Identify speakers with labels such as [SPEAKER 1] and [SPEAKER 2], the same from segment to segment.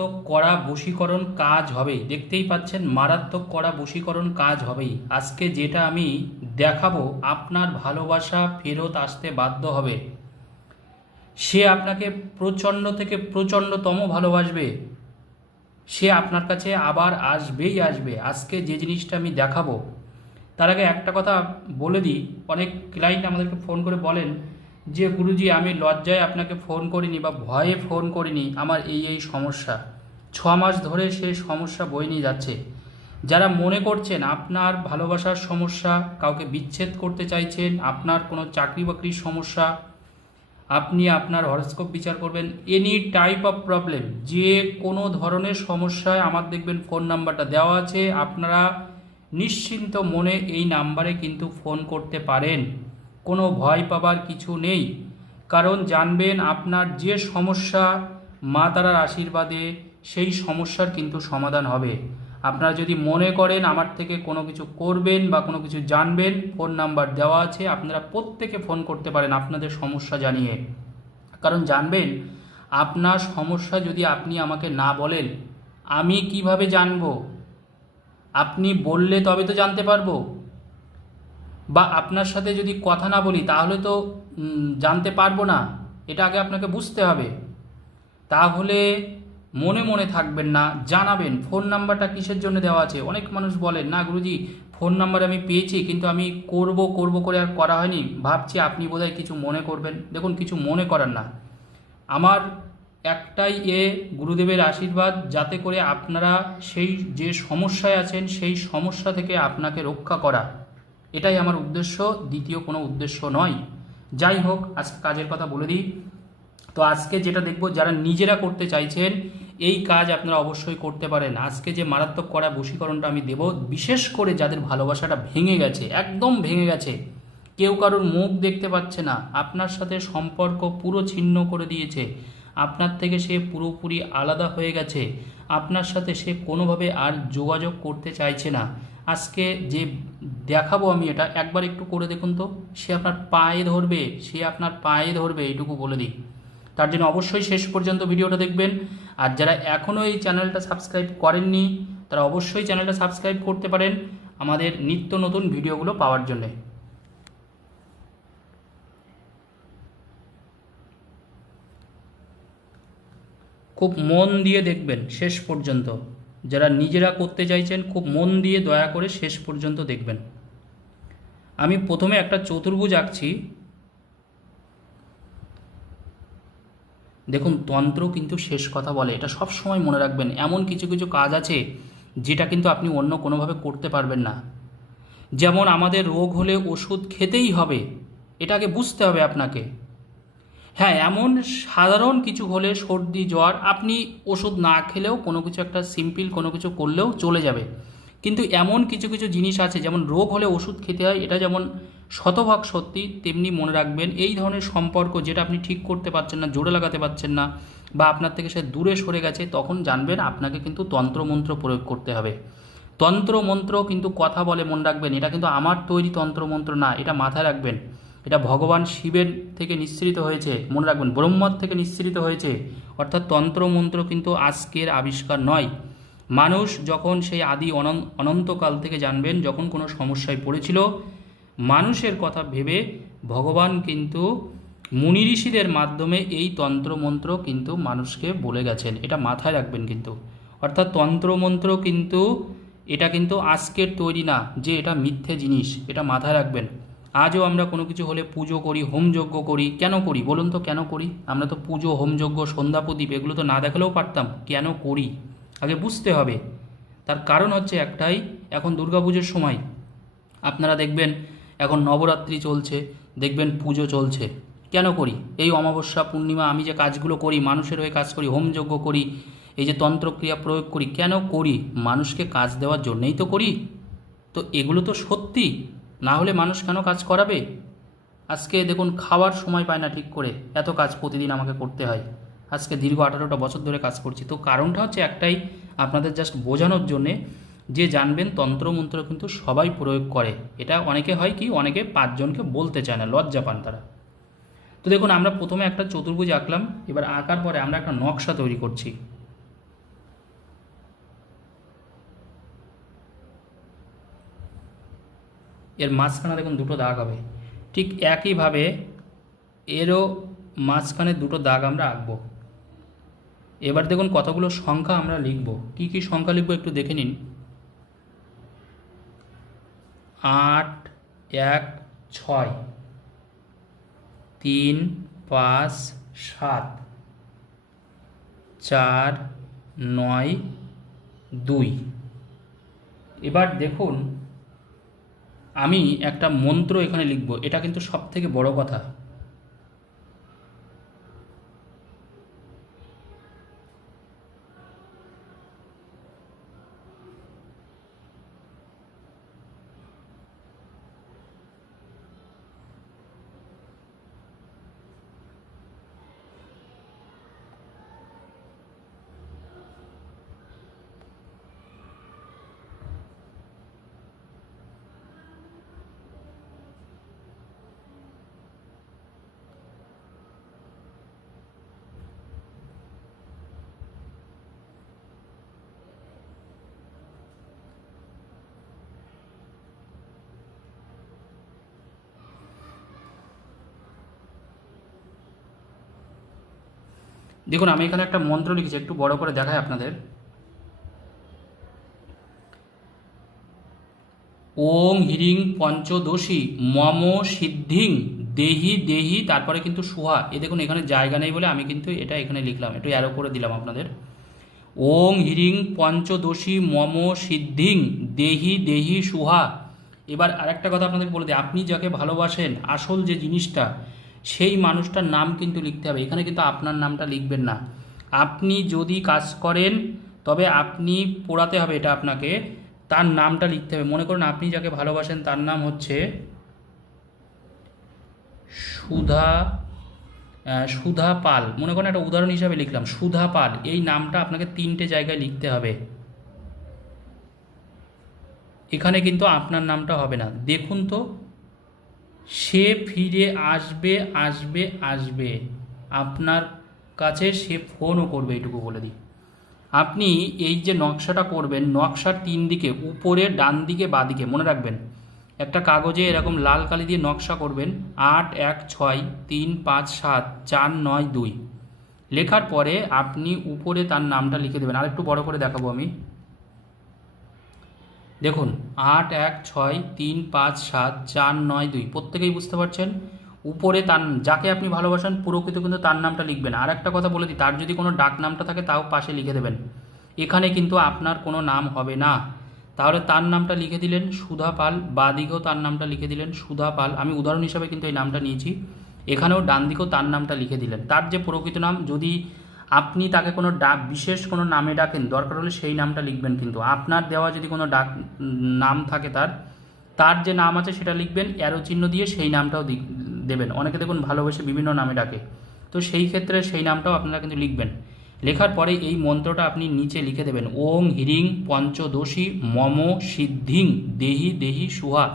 [SPEAKER 1] মারাত্মক কড়া বশীকরণ কাজ হবেই দেখতেই পাচ্ছেন, মারাত্মক কড়া বশীকরণ কাজ হবেই। আজকে যেটা আমি দেখাবো, আপনার ভালোবাসা ফেরত আসতে বাধ্য হবে। সে আপনাকে প্রচণ্ড থেকে প্রচণ্ডতম ভালোবাসবে। সে আপনার কাছে আবার আসবেই আসবে। আজকে যে জিনিসটা আমি দেখাবো, তার আগে একটা কথা বলে দিই। অনেক ক্লায়েন্ট আমাদেরকে ফোন করে বলেন যে গুরুজি, আমি লজ্জায় আপনাকে ফোন করিনি বা ভয়ে ফোন করিনি, আমার এই এই সমস্যা। ছ মাস ধরে সেই সমস্যা বয়ে নিয়ে যাচ্ছে। যারা মনে করছেন আপনার ভালোবাসার সমস্যা, কাউকে বিচ্ছেদ করতে চাইছেন, আপনার কোনো চাকরি বাকরির সমস্যা, আপনি আপনার হরস্কোপ বিচার করবেন এনি টাইপ অফ প্রবলেম যে কোনো ধরনের সমস্যায় আমার দেখবেন ফোন নাম্বারটা দেওয়া আছে, আপনারা নিশ্চিন্ত মনে এই নাম্বারে কিন্তু ফোন করতে পারেন। কোনো ভয় পাবার কিছু নেই। কারণ জানবেন আপনার যে সমস্যা মা তারার আশীর্বাদে, সেই সমস্যার কিন্তু সমাধান হবে। আপনারা যদি মনে করেন আমার থেকে কোনো কিছু করবেন বা কোনো কিছু জানবেন, ফোন নাম্বার দেওয়া আছে, আপনারা প্রত্যেকে ফোন করতে পারেন আপনাদের সমস্যা জানিয়ে। কারণ জানবেন, আপনার সমস্যা যদি আপনি আমাকে না বলেন, আমি কীভাবে জানব? আপনি বললে তবে তো জানতে পারব। বা আপনার সাথে যদি কথা না বলি, তাহলে তো জানতে পারব না। এটা আগে আপনাকে বুঝতে হবে। তাহলে মনে মনে থাকবেন না, জানাবেন। ফোন নাম্বারটা কিসের জন্য দেওয়া আছে? অনেক মানুষ বলেন, না গুরুজি, ফোন নাম্বার আমি পেয়েছি, কিন্তু আমি করব করব করে আর করা হয়নি। ভাবছি আপনি বোধহয় কিছু মনে করবেন। দেখুন, কিছু মনে করার না। আমার একটাই এ গুরুদেবের আশীর্বাদ, যাতে করে আপনারা সেই যে সমস্যায় আছেন, সেই সমস্যা থেকে আপনাকে রক্ষা করা। এটাই আমার উদ্দেশ্য, দ্বিতীয় কোনো উদ্দেশ্য নয়। যাই হোক আজকে কাজের কথা বলে দিই। তো আজকে যেটা দেখব, যারা নিজেরা করতে চাইছেন, এই কাজ আপনারা অবশ্যই করতে পারেন। আজকে যে মারাত্মক করা বশীকরণটা আমি দেব, বিশেষ করে যাদের ভালোবাসাটা ভেঙে গেছে, একদম ভেঙে গেছে, কেউ কারোর মুখ দেখতে পাচ্ছে না, আপনার সাথে সম্পর্ক পুরো ছিন্ন করে দিয়েছে, আপনার থেকে সে পুরোপুরি আলাদা হয়ে গেছে, আপনার সাথে সে কোনোভাবে আর যোগাযোগ করতে চাইছে না আজকে যে দেখাবো আমি এটা, একবার একটু করে দেখুন তো। সে আপনার পায়ে ধরবে, সে আপনার পায়ে ধরবে, এইটুকু বলে দিই। তার জন্য অবশ্যই শেষ পর্যন্ত ভিডিওটা দেখবেন। আর যারা এখনও এই চ্যানেলটা সাবস্ক্রাইব করেননি, তারা অবশ্যই চ্যানেলটা সাবস্ক্রাইব করতে পারেন আমাদের নিত্য নতুন ভিডিওগুলো পাওয়ার জন্যে। খুব মন দিয়ে দেখবেন শেষ পর্যন্ত। যারা নিজেরা করতে চাইছেন, খুব মন দিয়ে দয়া করে শেষ পর্যন্ত দেখবেন। আমি প্রথমে একটা চতুর্ভুজ আঁকছি। দেখুন, তন্ত্র কিন্তু শেষ কথা বলে, এটা সব সময় মনে রাখবেন। এমন কিছু কিছু কাজ আছে, যেটা কিন্তু আপনি অন্য কোনোভাবে করতে পারবেন না। যেমন আমাদের রোগ হলে ওষুধ খেতেই হবে, এটাকে বুঝতে হবে আপনাকে। হ্যাঁ এমন সাধারণ কিছু হলে সর্দি, জ্বর, আপনি ওষুধ না খেলেও কোনো কিছু একটা সিম্পল কোনো কিছু করলেও চলে যাবে। কিন্তু এমন কিছু কিছু জিনিস আছে, যেমন রোগ হলে ওষুধ খেতে হয়, এটা যেমন শতভাগ সত্যি, তেমনি মনে রাখবেন এই ধরনের সম্পর্ক যেটা আপনি ঠিক করতে পারছেন না, জোরে লাগাতে পারছেন না বা আপনার থেকে সে দূরে সরে গেছে, তখন জানবেন আপনাকে কিন্তু তন্ত্রমন্ত্র প্রয়োগ করতে হবে। তন্ত্রমন্ত্র কিন্তু কথা বলে মনে রাখবেন, এটা কিন্তু আমার তৈরি তন্ত্রমন্ত্র না, এটা মাথায় রাখবেন। এটা ভগবান শিবের থেকে নিঃসৃত হয়েছে। মনে রাখবেন, ব্রহ্মর থেকে নিঃসৃত হয়েছে। অর্থাৎ তন্ত্রমন্ত্র কিন্তু আজকের আবিষ্কার নয়। মানুষ যখন সেই আদি অনন- অনন্তকাল থেকে জানবেন, যখন কোনো সমস্যায় পড়েছিল, মানুষের কথা ভেবে ভগবান কিন্তু মুনি ঋষিদের মাধ্যমে এই তন্ত্রমন্ত্র কিন্তু মানুষকে বলে গেছেন। এটা মাথায় রাখবেন কিন্তু। অর্থাৎ তন্ত্রমন্ত্র কিন্তু, এটা কিন্তু আজকের তৈরি না, যে এটা মিথ্যে জিনিস, এটা মাথায় রাখবেন। আজও আমরা কোনো কিছু হলে পুজো করি হোমযজ্ঞ করি। কেন করি? বলুন তো, কেন করি? আমরা তো পুজো হোমযজ্ঞ সন্ধ্যা প্রদীপ এগুলো তো না দেখালেও পারতাম। কেন করি? আগে বুঝতে হবে। তার কারণ হচ্ছে একটাই, এখন দুর্গাপুজোর সময়। আপনারা দেখবেন এখন নবরাত্রি চলছে, দেখবেন পুজো চলছে। কেন করি? এই অমাবস্যা, পূর্ণিমা, আমি যে কাজগুলো করি, মানুষের হয়ে কাজ করি হোমযজ্ঞ করি, এই যে তন্ত্রক্রিয়া প্রয়োগ করি, কেন করি? মানুষকে কাজ দেওয়ার জন্যেই তো করি। তো এগুলো তো সত্যি। না হলে মানুষ কেন কাজ করাবে? আজকে দেখুন, খাওয়ার সময় পায় না ঠিক করে। এত কাজ প্রতিদিন আমাকে করতে হয়। আজকে দীর্ঘ আঠারোটা বছর ধরে কাজ করছি। তো কারণটা হচ্ছে একটাই, আপনাদের জাস্ট বোঝানোর জন্যে যে জানবেন, তন্ত্রমন্ত্র কিন্তু সবাই প্রয়োগ করে। এটা অনেকে হয় কি, অনেকে পাঁচজনকে বলতে চায় না, লজ্জা পান তারা। তো দেখুন, আমরা প্রথমে একটা চতুর্ভুজ আঁকলাম, এবার আঁকার পরে আমরা একটা নকশা তৈরি করছি। এর মাঝখানে দেখুন দুটো দাগ হবে। ঠিক একইভাবে এরও মাঝখানে দুটো দাগ আমরা আঁকবো। এবার দেখুন কতগুলো সংখ্যা আমরা লিখব। কি কি সংখ্যা লিখব একটু দেখে নিন। আট, এক, ছয়, তিন, পাঁচ, সাত, চার, নয়, দুই। এবার দেখুন আমি একটা মন্ত্র এখানে লিখব এটা কিন্তু সব থেকে বড় কথা। দেখুন, আমি এখানে একটা মন্ত্র লিখেছি, একটু বড় করে দেখাই আপনাদের। ওং হিরিং পঞ্চদশী, মম সিদ্ধিং, দেহি দেহি, তারপরে কিন্তু সুহা। এ দেখুন, এখানে জায়গা নেই বলে আমি কিন্তু এটা এখানে লিখলাম, একটু অ্যারো করে দিলাম আপনাদের। ওং হিরিং পঞ্চদশী, মম সিদ্ধিং, দেহি দেহি, সুহা। এবার আরেকটা কথা আপনাদের বলে দিই, আপনি যাকে ভালোবাসেন, আসল যে জিনিসটা সেই মানুষটার নাম কিন্তু লিখতে হবে। এখানে কিন্তু আপনার নামটা লিখবেন না। আপনি যদি কাজ করেন, তবে আপনি পড়াতে হবে এটা আপনাকে। তার নামটা লিখতে হবে। মনে করুন আপনি যাকে ভালোবাসেন, তার নাম হচ্ছে সুধা সুধা পাল। মনে করেন একটা উদাহরণ হিসাবে লিখলাম, সুধা পাল। এই নামটা আপনাকে তিনটে জায়গায় লিখতে হবে। এখানে কিন্তু আপনার নামটা হবে না। দেখুন তো সে ফিরে আসবে আসবে আসবে। আপনার কাছে সে ফোনও করবে এইটুকু বলে দিই। আপনি এই যে নকশাটা করবেন, নকশার তিন দিকে, উপরে, ডান দিকে বাদিকে মনে রাখবেন। একটা কাগজে এরকম লাল কালি দিয়ে নকশা করবেন, আট, এক, ছয়, তিন, পাঁচ, সাত, চার, নয়, দুই। লেখার পরে আপনি উপরে তার নামটা লিখে দেবেন। আর একটু বড় করে দেখাবো আমি। দেখুন, আট, এক, ছয়, তিন, পাঁচ, সাত, চার, নয়, দুই, প্রত্যেকেই বুঝতে পারছেন? উপরে তার, যাকে আপনি ভালোবাসেন প্রকৃত কিন্তু তার নামটা লিখবেন। আর একটা কথা বলে দিই, তার যদি কোনো ডাক নামটা থাকে, তাও পাশে লিখে দেবেন। এখানে কিন্তু আপনার কোনো নাম হবে না। তাহলে তার নামটা লিখে দিলেন সুধা পাল, বা দিকেও তার নামটা লিখে দিলেন সুধা পাল। আমি উদাহরণ হিসাবে কিন্তু এই নামটা নিয়েছি। এখানেও ডান দিকেও তার নামটা লিখে দিলেন। তার যে প্রকৃত নাম, যদি আপনি তাকে কোনো ডাক, বিশেষ কোনো নামে ডাকেন, দরকার হলে সেই নামটা লিখবেন কিন্তু। আপনার দেওয়া যদি কোনো ডাক নাম থাকে তার তার যে নাম আছে সেটা লিখবেন, অ্যারো চিহ্ন দিয়ে সেই নামটাও দেবেন। অনেকে দেখুন ভালোবেসে বিভিন্ন নামে ডাকে। তো সেই ক্ষেত্রে সেই নামটাও আপনারা কিন্তু লিখবেন। লেখার পরে এই মন্ত্রটা আপনি নিচে লিখে দেবেন। ওং হিরিং পঞ্চদশী মম সিদ্ধিং দেহি দেহি সুহা।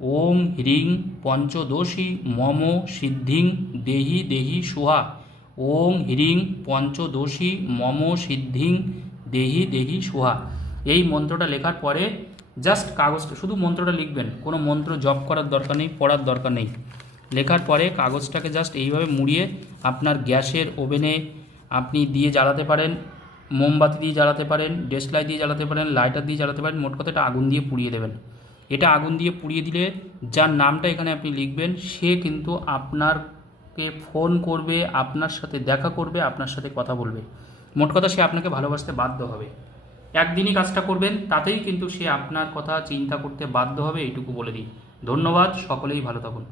[SPEAKER 1] ওং হ্রিং পঞ্চদশী মম সিদ্ধিং দেহি দেহি সুহা। ওং হ্রিং পঞ্চদশী মম সিদ্ধিং দেহি দেহি সুহা। এই মন্ত্রটা লেখার পরে জাস্ট কাগজটা, শুধু মন্ত্রটা লিখবেন, কোনো মন্ত্র জপ করার দরকার নেই, পড়ার দরকার নেই। লেখার পরে কাগজটাকে জাস্ট এইভাবে মুড়িয়ে আপনার গ্যাসের ওভেনে আপনি দিয়ে জ্বালাতে পারেন, মোমবাতি দিয়ে জ্বালাতে পারেন ডেসলাই দিয়ে জ্বালাতে পারেন, লাইটার দিয়ে জ্বালাতে পারেন, মোট কথা এটা আগুন দিয়ে পুড়িয়ে দেবেন। এটা আগুন দিয়ে পুড়িয়ে দিলে যার নামটা এখানে আপনি লিখবেন, সে কিন্তু আপনারকে ফোন করবে, আপনার সাথে দেখা করবে, আপনার সাথে কথা বলবে। মোট কথা সে আপনাকে ভালোবাসতে বাধ্য হবে। একদিনই কাজটা করবেন, তাতেই কিন্তু সে আপনার কথা চিন্তা করতে বাধ্য হবে, এইটুকু বলে দিই। ধন্যবাদ, সকলেই ভালো থাকুন।